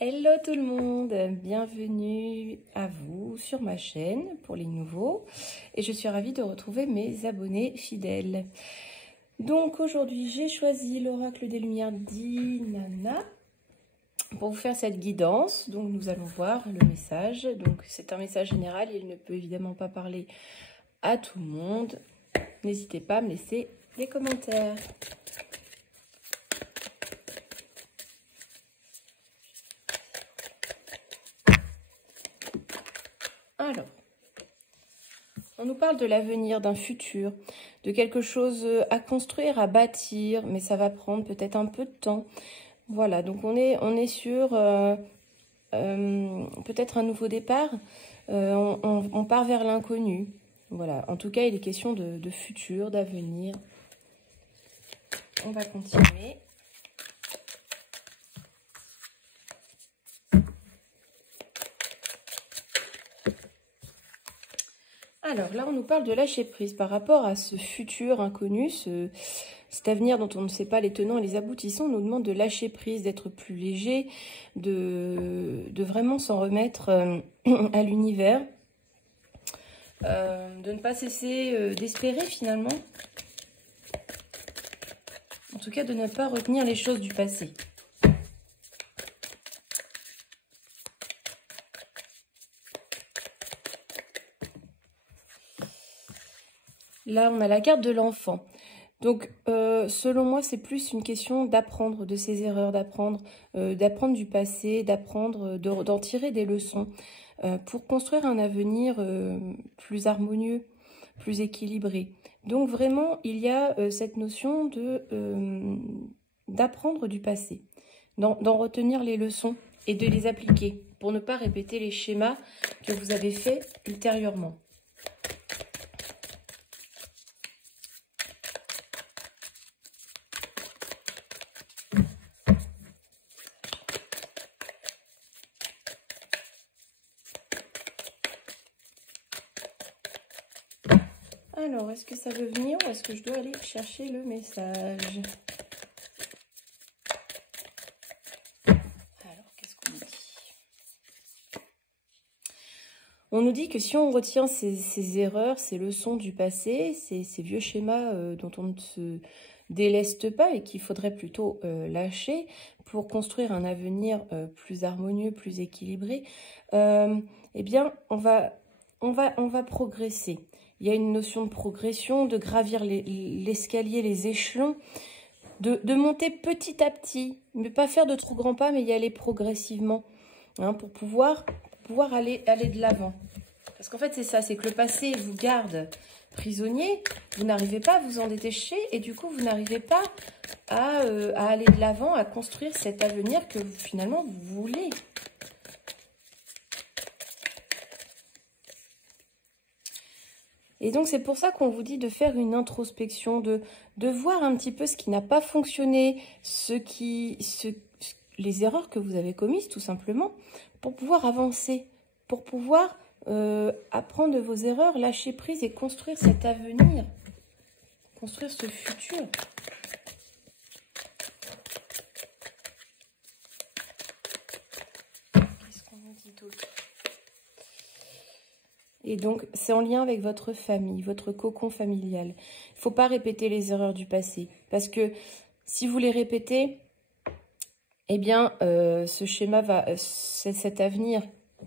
Hello tout le monde, bienvenue à vous sur ma chaîne pour les nouveaux et je suis ravie de retrouver mes abonnés fidèles. Donc aujourd'hui j'ai choisi l'oracle des lumières d'Inanna pour vous faire cette guidance. Donc nous allons voir le message. Donc c'est un message général, il ne peut évidemment pas parler à tout le monde. N'hésitez pas à me laisser des commentaires. Alors, on nous parle de l'avenir, d'un futur, de quelque chose à construire, à bâtir, mais ça va prendre peut-être un peu de temps. Voilà, donc on est sur peut-être un nouveau départ. On part vers l'inconnu. Voilà, en tout cas, il est question de futur, d'avenir. On va continuer. Alors là, on nous parle de lâcher prise par rapport à ce futur inconnu, cet avenir dont on ne sait pas les tenants et les aboutissants. On nous demande de lâcher prise, d'être plus léger, de vraiment s'en remettre à l'univers, de ne pas cesser d'espérer finalement. En tout cas, de ne pas retenir les choses du passé. Là, on a la carte de l'enfant. Donc, selon moi, c'est plus une question d'apprendre de ses erreurs, d'apprendre du passé, d'en tirer des leçons pour construire un avenir plus harmonieux, plus équilibré. Donc, vraiment, il y a cette notion d'apprendre du passé, d'en retenir les leçons et de les appliquer pour ne pas répéter les schémas que vous avez faits ultérieurement. Alors, est-ce que ça veut venir ou est-ce que je dois aller chercher le message? Alors, qu'est-ce qu'on nous dit? On nous dit que si on retient ces erreurs, ces leçons du passé, ces vieux schémas dont on ne se déleste pas et qu'il faudrait plutôt lâcher pour construire un avenir plus harmonieux, plus équilibré, eh bien, on va progresser. Il y a une notion de progression, de gravir l'escalier, les échelons, de monter petit à petit, mais pas faire de trop grands pas, mais y aller progressivement, hein, pour pouvoir aller de l'avant. Parce qu'en fait, c'est ça, c'est que le passé vous garde prisonnier, vous n'arrivez pas à vous en détacher, et du coup, vous n'arrivez pas à aller de l'avant, à construire cet avenir que finalement, vous voulez. Et donc, c'est pour ça qu'on vous dit de faire une introspection, de voir un petit peu ce qui n'a pas fonctionné, les erreurs que vous avez commises, tout simplement, pour pouvoir avancer, pour pouvoir apprendre de vos erreurs, lâcher prise et construire cet avenir, construire ce futur. Qu'est-ce qu'on nous dit d'autre ? Et donc, c'est en lien avec votre famille, votre cocon familial. Il ne faut pas répéter les erreurs du passé. Parce que si vous les répétez, eh bien, ce schéma cet avenir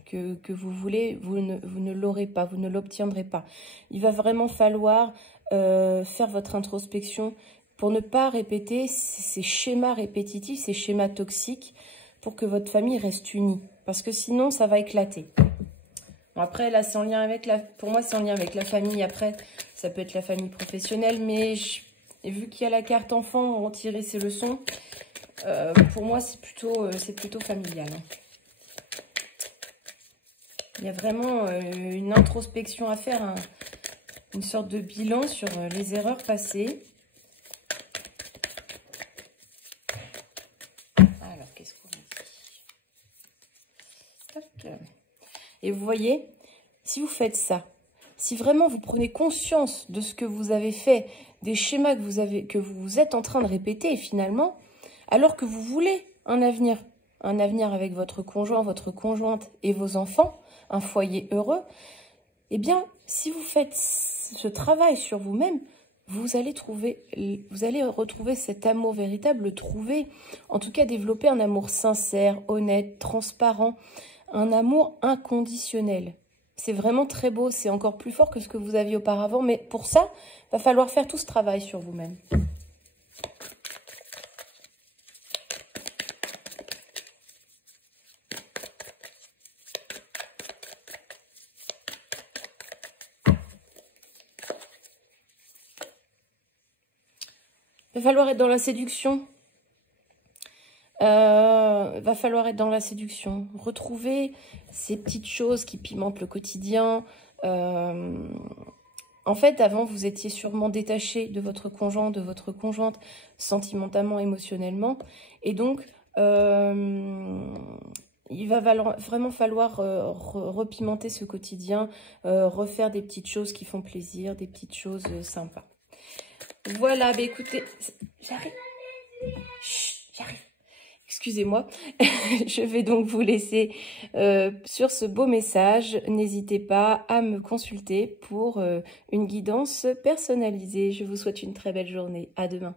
que vous voulez, vous ne l'aurez pas, vous ne l'obtiendrez pas. Il va vraiment falloir faire votre introspection pour ne pas répéter ces schémas répétitifs, ces schémas toxiques, pour que votre famille reste unie. Parce que sinon, ça va éclater. Bon, après, là, c'est en lien avec pour moi, c'est en lien avec la famille. Après, ça peut être la famille professionnelle, mais vu qu'il y a la carte enfant, on tirer ses leçons. Pour moi, c'est plutôt familial. Il y a vraiment une introspection à faire, une sorte de bilan sur les erreurs passées. Alors, qu'est-ce qu'on dit? Tac. Et vous voyez, si vous faites ça, si vraiment vous prenez conscience de ce que vous avez fait, des schémas que vous êtes en train de répéter finalement, alors que vous voulez un avenir un avenir avec votre conjoint, votre conjointe et vos enfants, un foyer heureux, eh bien, si vous faites ce travail sur vous-même, vous allez retrouver cet amour véritable, le trouver, en tout cas développer un amour sincère, honnête, transparent, un amour inconditionnel. C'est vraiment très beau, c'est encore plus fort que ce que vous aviez auparavant, mais pour ça, il va falloir faire tout ce travail sur vous-même. Il va falloir être dans la séduction. Va falloir être dans la séduction. Retrouver ces petites choses qui pimentent le quotidien. En fait, avant, vous étiez sûrement détaché de votre conjoint, de votre conjointe, sentimentalement, émotionnellement. Et donc, il va vraiment falloir repimenter ce quotidien, refaire des petites choses qui font plaisir, des petites choses sympas. Voilà, bah écoutez, j'arrive. J'arrive. Excusez-moi, je vais donc vous laisser sur ce beau message. N'hésitez pas à me consulter pour une guidance personnalisée. Je vous souhaite une très belle journée. À demain.